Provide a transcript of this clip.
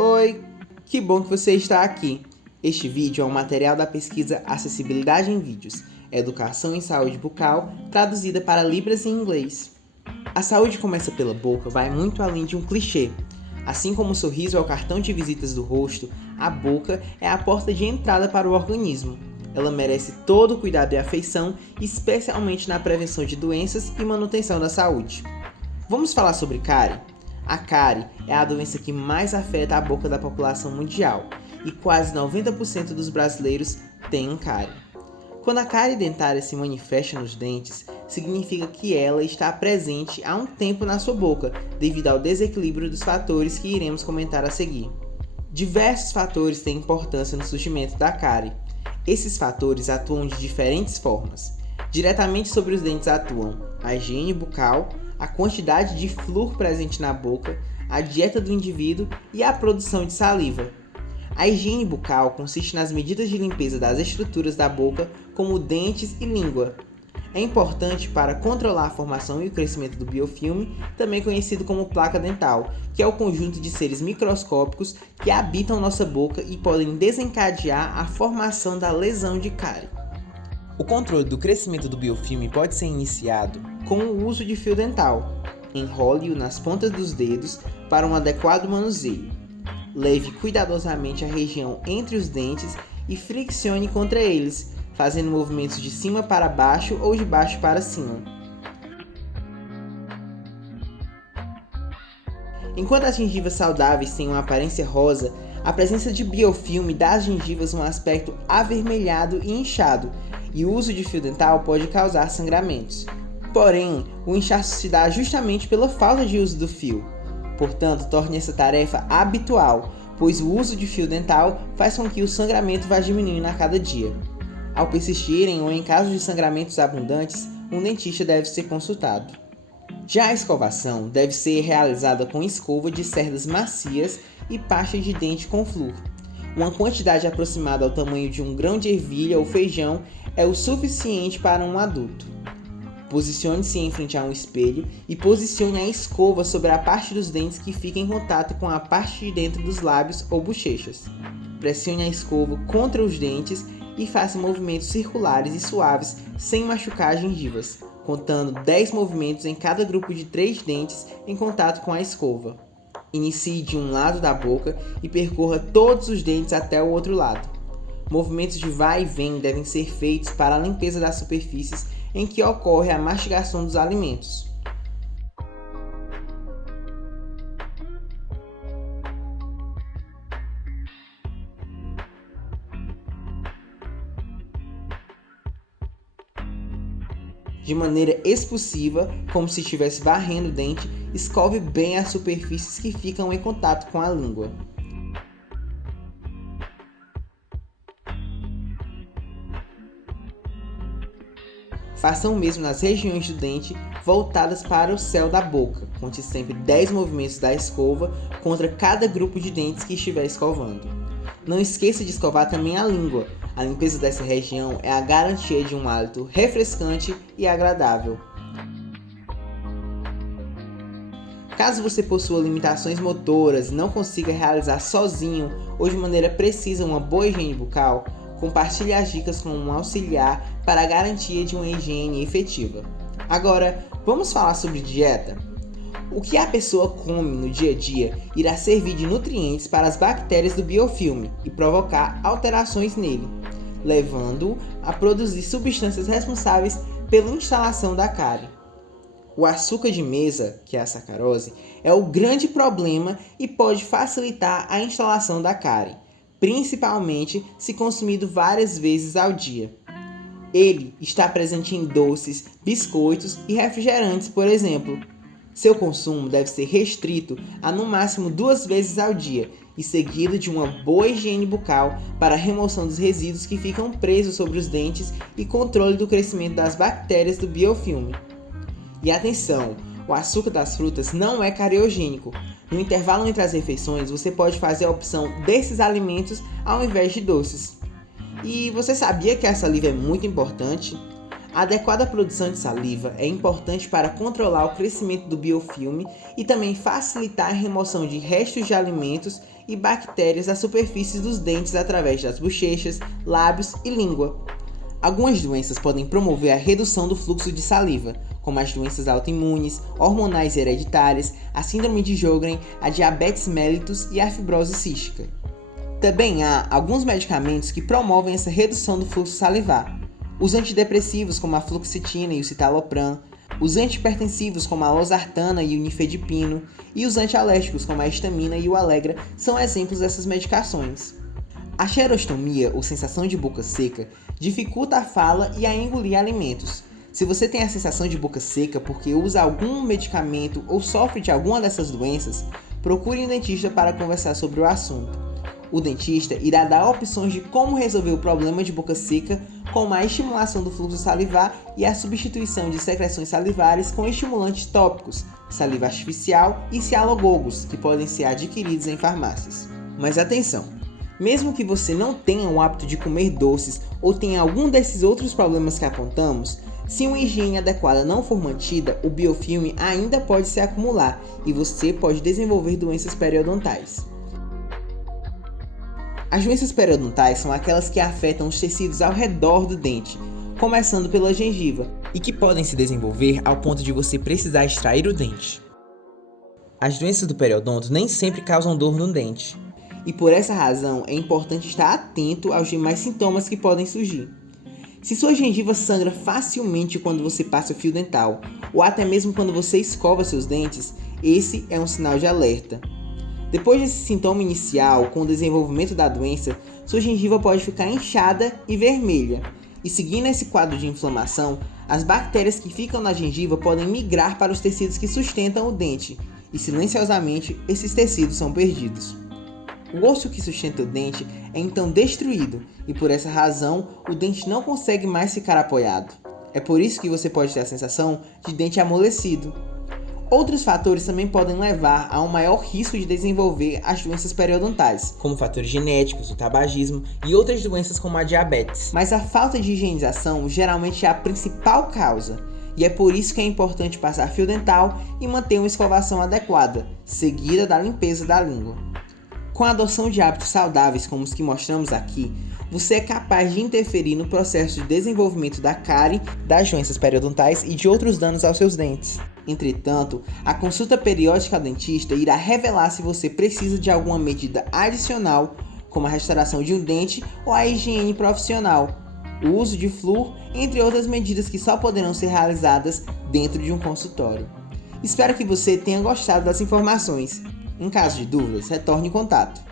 Oi, que bom que você está aqui. Este vídeo é um material da pesquisa Acessibilidade em Vídeos, Educação em Saúde Bucal, traduzida para Libras em inglês. A saúde começa pela boca vai muito além de um clichê. Assim como o sorriso é o cartão de visitas do rosto, a boca é a porta de entrada para o organismo. Ela merece todo o cuidado e afeição, especialmente na prevenção de doenças e manutenção da saúde. Vamos falar sobre cárie? A cárie é a doença que mais afeta a boca da população mundial e quase 90% dos brasileiros têm cárie. Quando a cárie dentária se manifesta nos dentes, significa que ela está presente há um tempo na sua boca, devido ao desequilíbrio dos fatores que iremos comentar a seguir. Diversos fatores têm importância no surgimento da cárie. Esses fatores atuam de diferentes formas. Diretamente sobre os dentes atuam a higiene bucal, a quantidade de flúor presente na boca, a dieta do indivíduo e a produção de saliva. A higiene bucal consiste nas medidas de limpeza das estruturas da boca, como dentes e língua. É importante para controlar a formação e o crescimento do biofilme, também conhecido como placa dental, que é o conjunto de seres microscópicos que habitam nossa boca e podem desencadear a formação da lesão de cárie. O controle do crescimento do biofilme pode ser iniciado com o uso de fio dental. Enrole-o nas pontas dos dedos para um adequado manuseio. Leve cuidadosamente a região entre os dentes e friccione contra eles, fazendo movimentos de cima para baixo ou de baixo para cima. Enquanto as gengivas saudáveis têm uma aparência rosa, a presença de biofilme dá às gengivas um aspecto avermelhado e inchado, e o uso de fio dental pode causar sangramentos. Porém, o inchaço se dá justamente pela falta de uso do fio. Portanto, torne essa tarefa habitual, pois o uso de fio dental faz com que o sangramento vá diminuindo a cada dia. Ao persistirem ou em caso de sangramentos abundantes, um dentista deve ser consultado. Já a escovação deve ser realizada com escova de cerdas macias e pasta de dente com flúor. Uma quantidade aproximada ao tamanho de um grão de ervilha ou feijão é o suficiente para um adulto. Posicione-se em frente a um espelho e posicione a escova sobre a parte dos dentes que fica em contato com a parte de dentro dos lábios ou bochechas. Pressione a escova contra os dentes e faça movimentos circulares e suaves sem machucar as gengivas, contando 10 movimentos em cada grupo de 3 dentes em contato com a escova. Inicie de um lado da boca e percorra todos os dentes até o outro lado. Movimentos de vai e vem devem ser feitos para a limpeza das superfícies em que ocorre a mastigação dos alimentos. De maneira expulsiva, como se estivesse varrendo o dente, escove bem as superfícies que ficam em contato com a língua. Faça o mesmo nas regiões do dente voltadas para o céu da boca. Conte sempre 10 movimentos da escova contra cada grupo de dentes que estiver escovando. Não esqueça de escovar também a língua. A limpeza dessa região é a garantia de um hálito refrescante e agradável. Caso você possua limitações motoras e não consiga realizar sozinho ou de maneira precisa uma boa higiene bucal, compartilhe as dicas com um auxiliar para a garantia de uma higiene efetiva. Agora, vamos falar sobre dieta? O que a pessoa come no dia a dia irá servir de nutrientes para as bactérias do biofilme e provocar alterações nele, levando-o a produzir substâncias responsáveis pela instalação da cárie. O açúcar de mesa, que é a sacarose, é o grande problema e pode facilitar a instalação da cárie, principalmente se consumido várias vezes ao dia. Ele está presente em doces, biscoitos e refrigerantes, por exemplo. Seu consumo deve ser restrito a no máximo 2 vezes ao dia e seguido de uma boa higiene bucal para a remoção dos resíduos que ficam presos sobre os dentes e controle do crescimento das bactérias do biofilme. E atenção, o açúcar das frutas não é cariogênico. No intervalo entre as refeições, você pode fazer a opção desses alimentos ao invés de doces. E você sabia que a saliva é muito importante? A adequada produção de saliva é importante para controlar o crescimento do biofilme e também facilitar a remoção de restos de alimentos e bactérias das superfícies dos dentes através das bochechas, lábios e língua. Algumas doenças podem promover a redução do fluxo de saliva, como as doenças autoimunes, hormonais e hereditárias, a síndrome de Sjögren, a diabetes mellitus e a fibrose cística. Também há alguns medicamentos que promovem essa redução do fluxo salivar. Os antidepressivos, como a fluoxetina e o citalopram, os antihipertensivos, como a losartana e o nifedipino, e os antialérgicos, como a histamina e o Allegra, são exemplos dessas medicações. A xerostomia, ou sensação de boca seca, dificulta a fala e a engolir alimentos. Se você tem a sensação de boca seca porque usa algum medicamento ou sofre de alguma dessas doenças, procure um dentista para conversar sobre o assunto. O dentista irá dar opções de como resolver o problema de boca seca, como a estimulação do fluxo salivar e a substituição de secreções salivares com estimulantes tópicos, saliva artificial e cialogogos, que podem ser adquiridos em farmácias. Mas atenção! Mesmo que você não tenha o hábito de comer doces ou tenha algum desses outros problemas que apontamos, se uma higiene adequada não for mantida, o biofilme ainda pode se acumular e você pode desenvolver doenças periodontais. As doenças periodontais são aquelas que afetam os tecidos ao redor do dente, começando pela gengiva, e que podem se desenvolver ao ponto de você precisar extrair o dente. As doenças do periodonto nem sempre causam dor no dente, e por essa razão é importante estar atento aos demais sintomas que podem surgir. Se sua gengiva sangra facilmente quando você passa o fio dental, ou até mesmo quando você escova seus dentes, esse é um sinal de alerta. Depois desse sintoma inicial, com o desenvolvimento da doença, sua gengiva pode ficar inchada e vermelha. E seguindo esse quadro de inflamação, as bactérias que ficam na gengiva podem migrar para os tecidos que sustentam o dente, e silenciosamente esses tecidos são perdidos. O osso que sustenta o dente é então destruído, e por essa razão o dente não consegue mais ficar apoiado. É por isso que você pode ter a sensação de dente amolecido. Outros fatores também podem levar a um maior risco de desenvolver as doenças periodontais, como fatores genéticos, o tabagismo e outras doenças como a diabetes. Mas a falta de higienização geralmente é a principal causa, e é por isso que é importante passar fio dental e manter uma escovação adequada, seguida da limpeza da língua. Com a adoção de hábitos saudáveis como os que mostramos aqui, você é capaz de interferir no processo de desenvolvimento da cárie, das doenças periodontais e de outros danos aos seus dentes. Entretanto, a consulta periódica ao dentista irá revelar se você precisa de alguma medida adicional, como a restauração de um dente ou a higiene profissional, o uso de flúor, entre outras medidas que só poderão ser realizadas dentro de um consultório. Espero que você tenha gostado das informações. Em caso de dúvidas, retorne em contato.